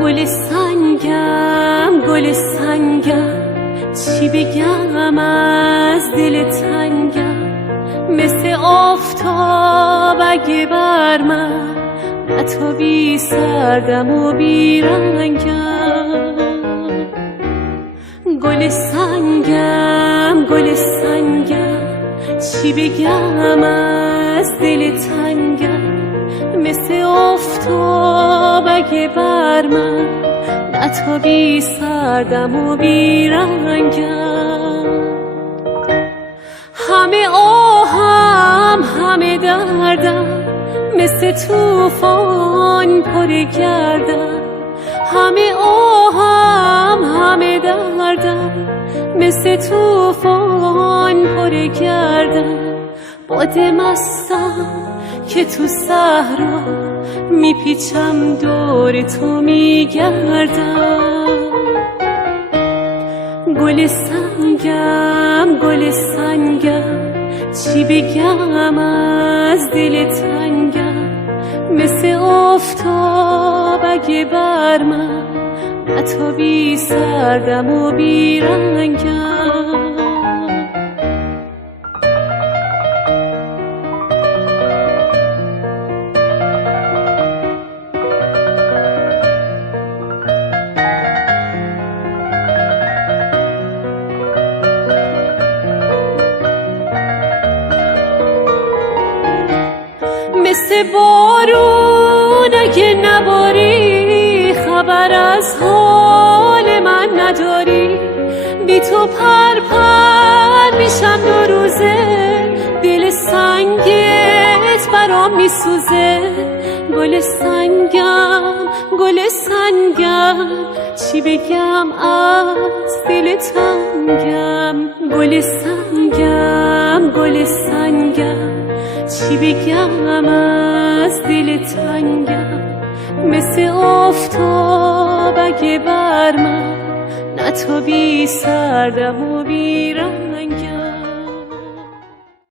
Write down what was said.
گل سنگم گل سنگم، چی بگم از دل تنگم. مثل آفتاب اگه بر من نتابی، سردم و بیرنگم. گل سنگم گل سنگم، چی بگم از دل تنگم. مثل آفتاب اگه بر من نتابی، سردم و بیرنگم. همه آهم همه دردم، مثل توفان پر گردم. همه آهم همه دردم، مثل توفان پر گردم. باد مستم که تو صحرا میپیچم، دور تو میگردم. گل سنگم گل سنگم، چی بگم از دل تنگم. مثل آفتاب اگه بر من نتابی، سردم و بیرنگم. مثل بارون اگه نباری، خبر از حال من نداری. بی تو پر پر میشم دو روزه، دل سنگت برام میسوزه. گل سنگم گل سنگم، چی بگم از دل تنگم. گل سنگم گل سنگم، چی بگم از دل تنگم. مثل آفتاب اگه بر من نتابی، سردم و بیرنگم.